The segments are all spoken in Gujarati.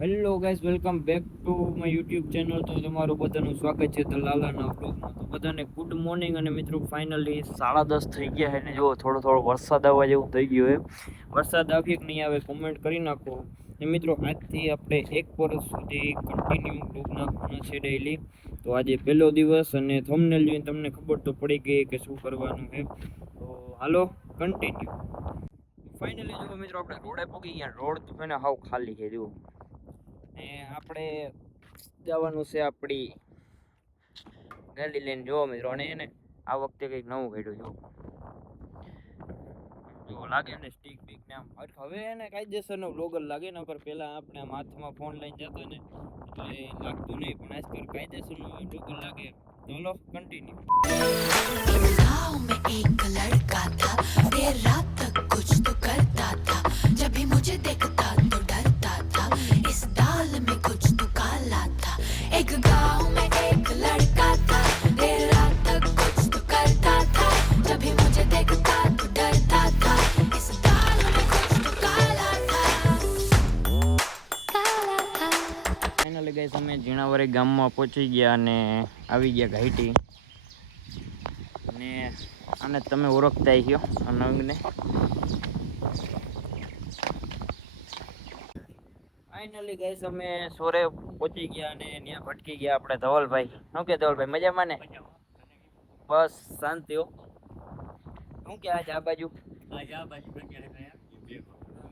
Hello guys, welcome back to my YouTube channel. તો તમારું બધાનું સ્વાગત છે દલાલાના વ્લોગમાં. તો બધાને ગુડ મોર્નિંગ. અને મિત્રો ફાઇનલી 10:30 થઈ ગયા છે ને જો થોડો વરસાદ આવવા જેવું થઈ ગયું છે. વરસાદ આવે કે નહીં આવે કોમેન્ટ કરી નાખો. ને મિત્રો આજથી આપણે 1 વર્ષ સુધી કન્ટિન્યુ વ્લોગ નાખવાના છે ડેઈલી. તો આજે પહેલો દિવસ અને થંબનેલ જોઈને તમને ખબર તો પડી ગઈ કે શું કરવાનું છે. તો હાલો કન્ટિન્યુ. ફાઇનલી જો મિત્રો આપણે રોડે પહોંચી ગયા. રોડ તો છે ને હાવ ખાલી છે જુઓ. ને આપણે જવાનું છે આપણી ગાડી લઈને જોવો મિત્રો. અને એને આ વખતે કંઈક નવું કાઢ્યું જો લાગે ને સ્ટીક બીક ને આમ હવે એને કાયદેસરનો બ્લોગર લાગે ને. પર પહેલા આપણે આમ હાથમાં ફોન લઈને જતા ને એટલે લાગતું નહીં, પણ આજકાલ કાયદેસરનો બ્લોગર લાગે. ચલો કન્ટિન્યુ. गाँव में एक लड़का था, देर रात तक कुछ तो करता था, जब भी मुझे देखता तो डरता था, इस दाल में कुछ तो काला था। एक गाँव में एक लड़का था, देर रात तक कुछ तो करता था, जब भी मुझे देखता तो डरता था, इस दाल में कुछ तो काला था, काला था। ફાઇનલી ગાઈસ અમે ઝીણાવારી ગામમાં પહોંચી ગયા અને આવી ગયા ઘાઈટી. અને આને તમે ઓળખતા છો અનંગને. ફાઇનલી ગાઈસ અમે સોરે પહોંચી ગયા અને ત્યાં ભટકી ગયા આપણે ધવલભાઈ. શું કે ધવલભાઈ, મજામાં ને? બસ શાંતિ હો. શું કે આજ આ બાજુ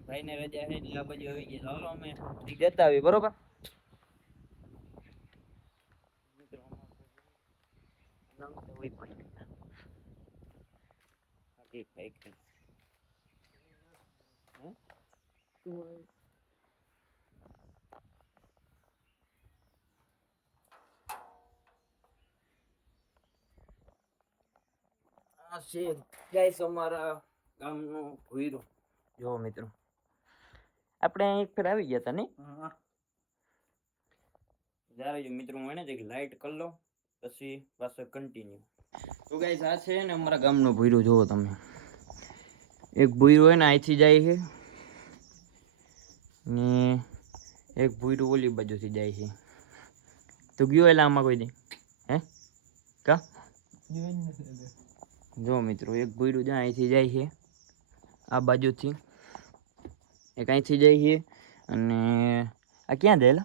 ભાઈને રજા છે એટલે આ બાજુ આવી ગયા. ચાલો અમે જતા આવી બરોબર. આ છે ગાઈસ અમારા ગામનો ભોયરો. જો મિત્રો આપણે એક ફેર આવી ગયા હતા ને. જ્યારે જો મિત્રો હું એને જ લાઈટ કરી લો પછી પાછો કન્ટિન્યુ. તો ગાઈસ આ છે ને અમારા ગામનો ભોયરો. જોવો તમે, એક ભોયરો હોય ને અહીંથી જાય છે ને એક ભોયરું ઓલી બાજુથી જાય છે. તો ગયો એટલે આમાં કોઈ દી હે કા જો મિત્રો, એક ભોયરું જ્યાં અહીંથી જાય છે આ બાજુથી, એક અહીંથી જાય છે. અને આ ક્યાં જાય?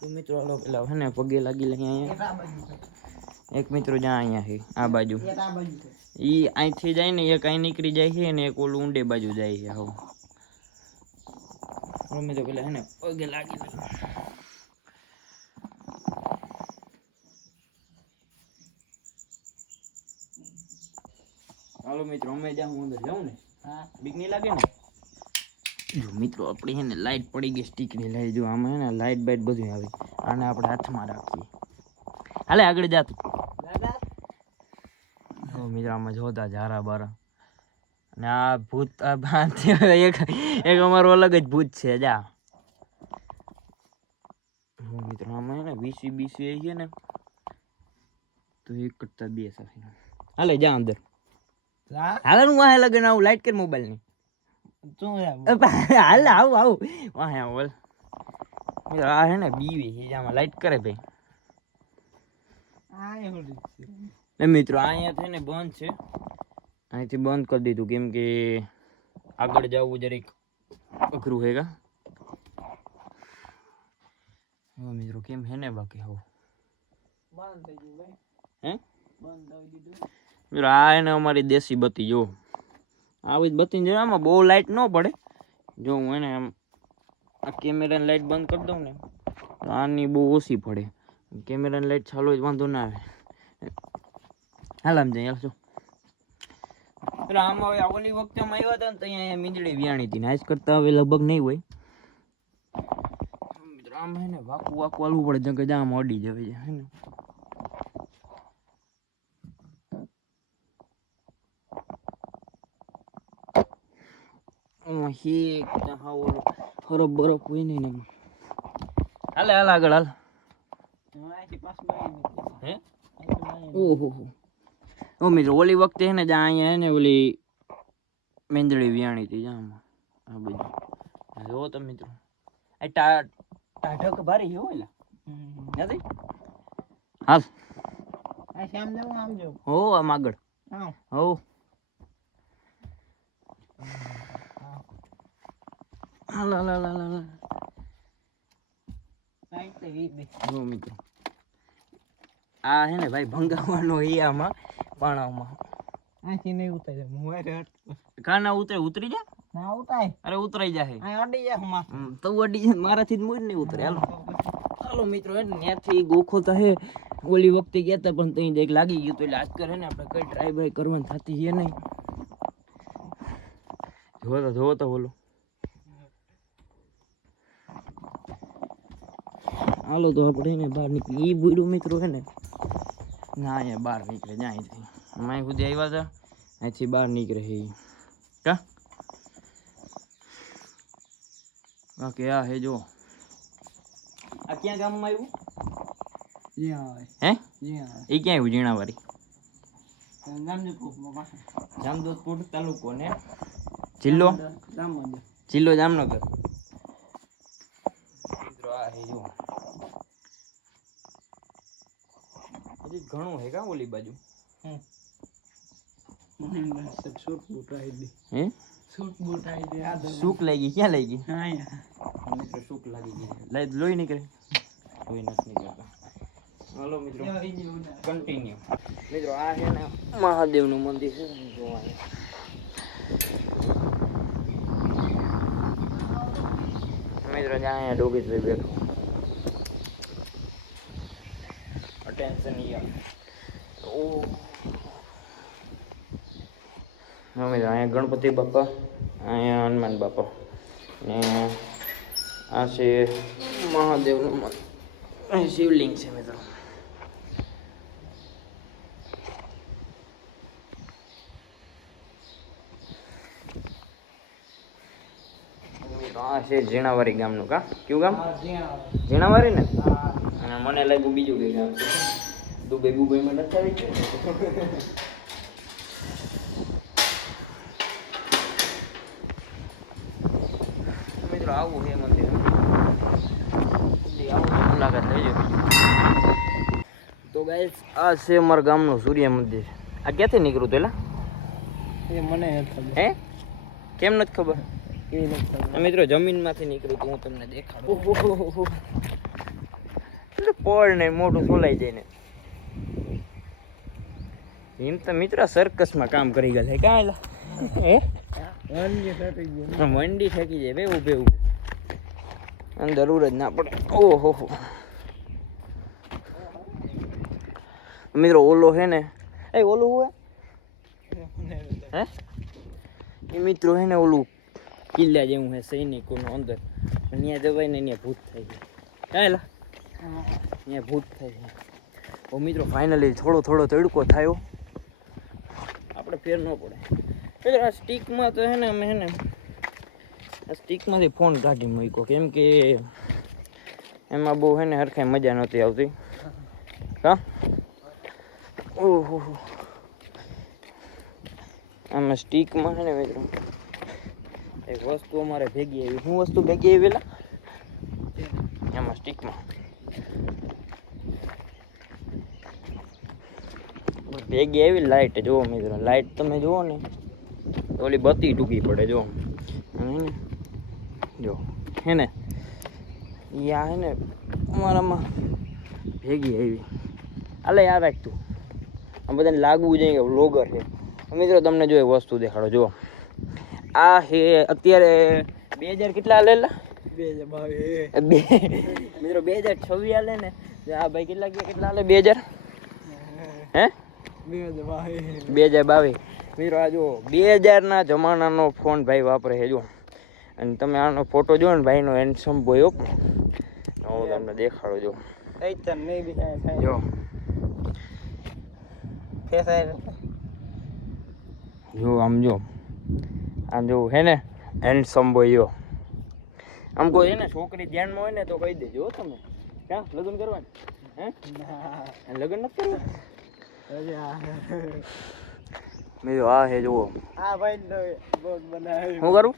તો મિત્રો હાલો પેલા હે ને પગે લાગી લઈએ અહીંયા. એક મિત્રો જ્યાં અહીંયા છે આ બાજુ, ઈ અહીંથી જાય ને એક અહીં નીકળી જાય છે ને એક ઓલું ઊંડે બાજુ જાય છે. હવે અમે તો પેલા હે ને પગે લાગી લઈએ. હાલો મિત્રો અમે જ્યાં હું અંદર જાઉં ને બીક નહીં લાગે ને. જો મિત્રો આપણી હે ને લાઈટ પડી ગઈ, સ્ટીકની લાઈટ. જો આમાં હે ને લાઈટ બાઈટ બધું આવી. આને આપણે હાથમાં રાખીએ. હાલે આગળ જાત મિત્રો. આમાં જોતા ઝારા બારા. અને આ ભૂત એક અમારું અલગ જ ભૂત છે. જા મિત્રો આમાં હે ને વીસી બીસી છે ને તો એક કરતા બે સાથે. હાલે જા અંદર. હાલે હું વાહે લગન આવું. લાઈટ કર મોબાઈલ ની. હાલ આવું વાહે બોલ. આ હે ને બીવી છે આમાં લાઈટ કરે ભાઈ. મિત્રો અહીંયા છે ને બંધ છે, અહીંથી બંધ કરી દીધું કેમ કે આગળ જવું જરીક અઘરું છે કા. મિત્રો કેમ હે ને બાકી હવે હે મિત્રો આ એને અમારી દેશી બત્તી. જો આવી બત્તી જો આમાં બહુ લાઈટ ન પડે. જો હું એને આમ આ કેમેરાની લાઈટ બંધ કરી દઉં ને તો આની બહુ ઓછી પડે. કેમેરાની લાઈટ ચાલુ જ વાંધો ના આવે. હાલ આમ જાય શું એટલે આમાં હવે ઓલી વખતે અમે આવ્યા હતા ને તો અહીંયા મીંદડી વિયાણી હતી ને આજ કરતા હવે લગભગ નહીં હોય. આમ હે ને વાકું હાલવું પડે કે આમ અડી જવાય હે ને. બરફ હોય ને. હાલે હાલ આગળ હાલ. હે ઓહો ઓ મિત્રો ઓલી વખતે હે ને જ્યાં અહીંયા હે ને ઓલી મેંદડી વિયાણી હતી જ્યાં આ બધું જો તમે મિત્રો આ ટાઢક ભારી હો એલા નથી હાલ આ શ્યામ દેવું આમ જો હો આમ આગળ આવ હો હાલ હાલ હાલ હાલ હાલ કાઈ તો ઈ દે જો મિત્રો આ હે ને ભાઈ ભંગાવાનો ઈ આમાં પાણામાં આથી નહીં ઉતારે મોરે કાના ઉતરી જા ના ઉતાય અરે ઉતરાઈ જાય આ અડી જા માં તો અડી જાય મારાથી જ મોર નહીં ઉતરે હાલો મિત્રો હે ને ત્યાંથી ગોખો તો હે ઓલી વખતે ગયા તા પણ તઈ દેખ લાગી ગયું તો એટલે આજ કરે ને આપણે કઈ ટ્રાય બાય કરવાની થતી છે નહીં જોવો તો બોલો હાલો તો આપણે એને બહાર નીકળી ઈ બુડું મિત્રો હે ને ના અહીંયા બહાર નીકળે જાય અહીંથી અમે સુધી આવ્યા હતા અહીંથી બહાર નીકળે છે ઈ કા બાકી આ હે જો આ ક્યાં ગામમાં આવ્યું જ્યાં આવે હે જ્યાં એ ક્યાં આવ્યું જીણાવારી આવે નામદેપુર માં જામજોધપુર તાલુકો ને જિલ્લો રામોદર જિલ્લો જામનગર મિત્રો આ હે જો હજી ઘણું હે કા ઓલી બાજુ સૂટ બૂટ આવી દે હે સૂટ બૂટ આવી દે આ સૂક લાગી ક્યાં લાગી હા મિત્રો સૂક લાગી ગઈ લઈ લોહી નીકળે લોહી નથી નીકળતા હાલો મિત્રો કન્ટિન્યુ મિત્રો આ છે ને મહાદેવનું મંદિર છે ને જોવાનું મિત્રો જ્યાં અહીંયા ડોગીભાઈ બેઠો અટેન્શન યા ઓ મિત્રો અહીંયા ગણપતિ બાપા અહીંયા હનુમાન બાપા ને આ છે મહાદેવનું મંદિર અહીં શિવલિંગ છે મિત્રો આ છે ઝીણાવારી ગામનું કા કયું ગામ ઝીણાવારી ને અને મને લાગ્યું બીજું કઈ ગામ છે દુબઈ બુબઈમાં નથી આવી ગયું મિત્રો આવું છે મંદિર આવું મુલાકાત લેજો તો ગાઈસ આ છે અમારા ગામનું સૂર્ય મંદિર આ ક્યાંથી નીકળ્યું પેલા એ મને ખબર હે કેમ નથી ખબર એ નથી ખબર મિત્રો જમીનમાંથી નીકળ્યું તો હું તમને દેખાડું એટલે પડ ને મોટું સોલાઈ જાય ને એમ તો મિત્ર સર્કસમાં કામ કરી ગયા છે કાં એલા હે મંડી ઠેકી જાય બે ઊભે ઊભે અંદર જ ના પડે ઓહો મિત્રો ઓલો હે ને એ ઓલું હોય હે એ મિત્રો હે ને ઓલું કિલ્લા જેવું હે સૈનિકોનું અંદર ત્યાં જવાય ને ત્યાં ભૂત થાય છે કાંઈલા ત્યાં ભૂત થાય છે ઓ મિત્રો ફાઇનલી થોડો તડકો થયો આપણે ફેર ન પડે મિત્રો આ સ્ટીકમાં તો હે ને અમે હે ને આ સ્ટીકમાંથી ફોન કાઢી મૂક્યો કેમ કે એમાં બહુ હે ને હરખાઈ મજા નહોતી આવતી હા ઓહો આમાં સ્ટીકમાં હે ને મિત્રો એક વસ્તુ અમારે ભેગી આવી શું વસ્તુ ભેગી આવી પેલા એમાં સ્ટીકમાં ભેગી આવી લાઇટ જુઓ મિત્રો લાઇટ તમે જુઓ ને ઓલી બત્તી ટૂંકી પડે જો અને જો હે ને યા હે ને અમારામાં ભેગી આવી આલે યાદ રાખ તું આ બધાને લાગવું જોઈએ કે વ્લોગર છે મિત્રો તમને જો એ વસ્તુ દેખાડો જુઓ આ હે અત્યારે 2000 કેટલા હાલેલા 2022 મિત્રો 2026 હાલે ને આ ભાઈ કેટલા હાલે 2000 હે 2022 મિત્રો આ જો 2000 ના જમાનાનો ફોન ભાઈ વાપરે છે જો અને તમે આનો ફોટો જો ને ભાઈનો હેન્ડસમ બોય હું તમને દેખાડો જો જો જો આમ જો હે ને હેન્ડસમ બોય જો આમ કોઈ હે ને છોકરી ધ્યાનમાં હોય ને તો કહી દેજો તમે ક્યાં લગ્ન કરવાનું હે ના લગ્ન નથી કરવા અરે આ મેં આ હે જુઓ ભાઈ નો બોગ બનાવી શું કરું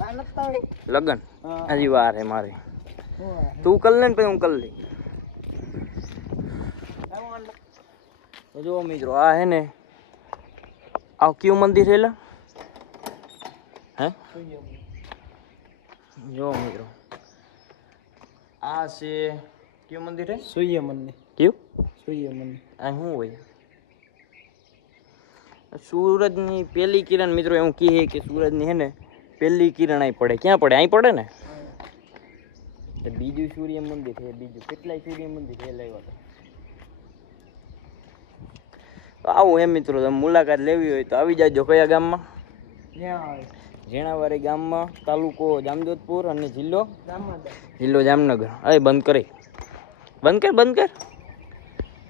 આ નતા હોય લગ્ન હા હજી વાર હે મારે હું આ તું કર લે ને પછી હું કરી લઈ તો જુઓ મિત્રો આ હે ને આ કયું મંદિર છે એલા હે જો મિત્રો આ છે કયું મંદિર છે સૂર્ય મંદિર કયું સૂર્ય મંદિર આ શું હોય સૂરજની પહેલી કિરણ મિત્રો એવું કહે કે સૂરજની હે ને પહેલી કિરણ અહીં પડે ક્યાં પડે અહીં પડે ને તો બીજું સૂર્ય મંદિર છે બીજું કેટલાય સૂર્ય મંદિર છે લાવ્યા તો આવું એમ મિત્રો તમે મુલાકાત લેવી હોય તો આવી જાજો કયા ગામમાં ત્યાં આવે ઝીણાવારી ગામમાં તાલુકો જામજોધપુર અને જિલ્લો જામનગર જામનગર અરે બંધ કર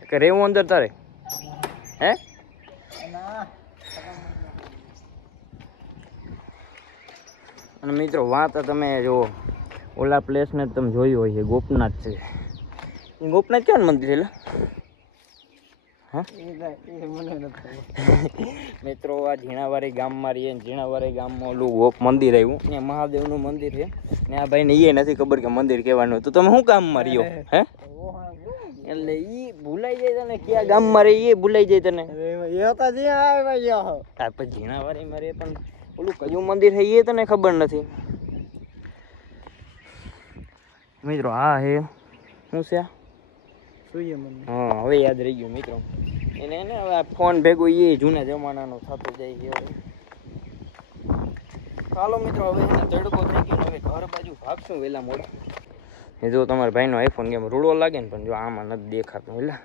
કે રહેવું અંદર તારે હે ના અને મિત્રો વાત તમે જો ઓલા પ્લેસને તમે જોયું હોય છે ગોપનાથ છે એ ગોપનાથ ક્યાં મંદિર છે એટલે હા એ મને નથી ખબર મિત્રો આ ઝીણાવારી ગામમાં રહીએ ને ઝીણાવારી ગામમાં ઓલું ગોપ મંદિર આવ્યું ત્યાં મહાદેવનું મંદિર છે ને આ ભાઈને એ નથી ખબર કે મંદિર કહેવાનું તો તમે શું ગામમાં રહ્યો હે એટલે એ ભૂલાઈ જાય તને કયા ગામમાં રહી એ ભૂલાઈ જાય તને એ તો જ્યાં આવે ભાઈ આ પછી ઝીણાવારીમાં રહે પણ ઓલું કયું મંદિર છે એ તને ખબર નથી મિત્રો હા હે શું છે આ? સૂર્ય મંદિર હા હવે યાદ રહી ગયું મિત્રો એને હવે આ ફોન ભેગો એ જૂના જમાનાનો થતો જાય છે હવે ચાલો મિત્રો હવે એને તડકો થઈ ગયો હવે ઘર બાજુ ભાગશું વહેલા મોડા એ જો તમારા ભાઈનો આઈફોન ગેમ રૂડો લાગે ને પણ જો આમાં નથી દેખાતું એટલે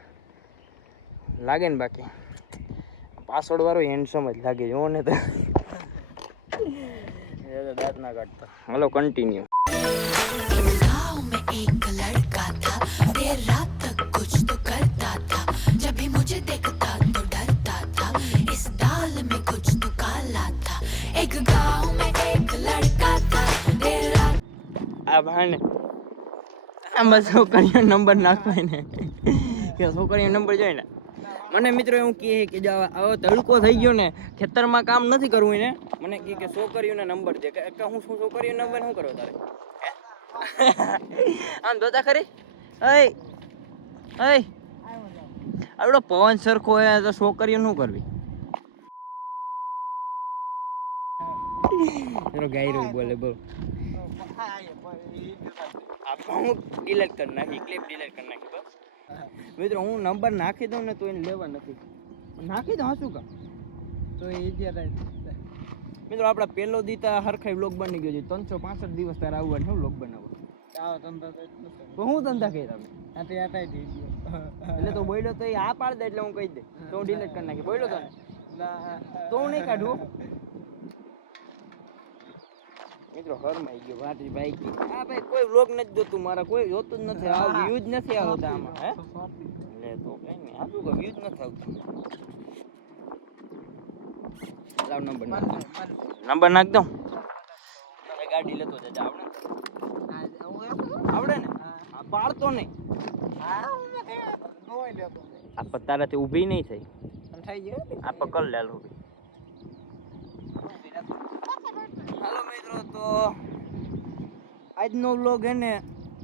લાગે ને બાકી પાસવર્ડ વાળો હેન્ડસમ જ લાગે જો ને તો દાંત ના કાઢતા હલો કન્ટિન્યુ गाँव में एक लड़का था देर रात तक कुछ तो करता था जब भी मुझे देखता तो डरता था इस दाल में कुछ तो काला था एक गाँव में एक लड़का था देर रात આ ભાને આમાં છોકરીઓ નંબર નાખવાય ને કે છોકરીઓ નંબર જોઈ ને મને મિત્રો એવું કહે કે જો આવો તડકો થઈ ગયો ને ખેતરમાં કામ નથી કરવું ને મને કહે કે છોકરીઓને નંબર દે કે હું શું છોકરીઓ નંબર શું કરો તારે આમ જોતા ખરી અય આવડો પવન સરખો હોય તો છોકરીઓ શું કરવી એનો ગાયરો બોલે બોલ હું ડિલીટ કરી નાખી ક્લિપ ડિલીટ કરી નાખી બસ મિત્રો હું નંબર નાખી દઉં ને તો એને લેવા નથી નાખી દઉં શું કામ તો એ જ્યાં મિત્રો આપણા પહેલો દીતા હરખાઈ વ્લોગ બની ગયો છે 365 દિવસ તારે આવવાનું શું વ્લોગ બનાવો આવો ધંધો તો એટલું છે તો હું ધંધા કહી તમે આટે આટાઈ થઈ ગયો એટલે તો બોલ્યો તો એ આ પાડ દે એટલે હું કહી દે તો હું ડિલીટ કરી નાખી બોલ્યો તો ને ના તો હું નહીં કાઢું મિત્રો હરમાઈ ગયો વાટી ભાઈ કે આ ભાઈ કોઈ વ્લોગ નથી જોતું મારા કોઈ જોતું જ નથી આ વ્યૂ જ નથી આવતા આમાં હે લે તો કઈ નહીં આ શું કે વ્યૂ જ નથી આવતા લાવ નંબર નાખ દઉં તારે ગાડી લેતો જજે આવડે ને આ પાડતો નહીં આ પણ તારાથી ઊભી નહીં થઈ થઈ ગયો આ પકડ લે ઊભી હાલો મિત્રો તો આજનો વ્લોગ હે ને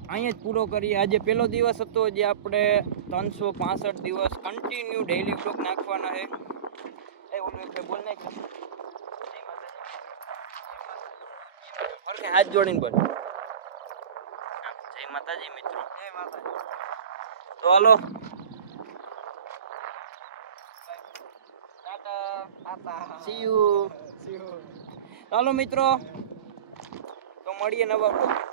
અહીંયા જ પૂરો કરીએ આજે પહેલો દિવસ હતો જે આપણે 365 દિવસ કન્ટિન્યુ ડેઈલી વ્લોગ નાખવાના છે એ ઓલું એક બોલ નાખ હાથ જોડીને બોલ જય માતાજી મિત્રો જય માતાજી તો હાલો ટાટા સી યુ ચાલો મિત્રો તો મળીએ નવા બ્લોગ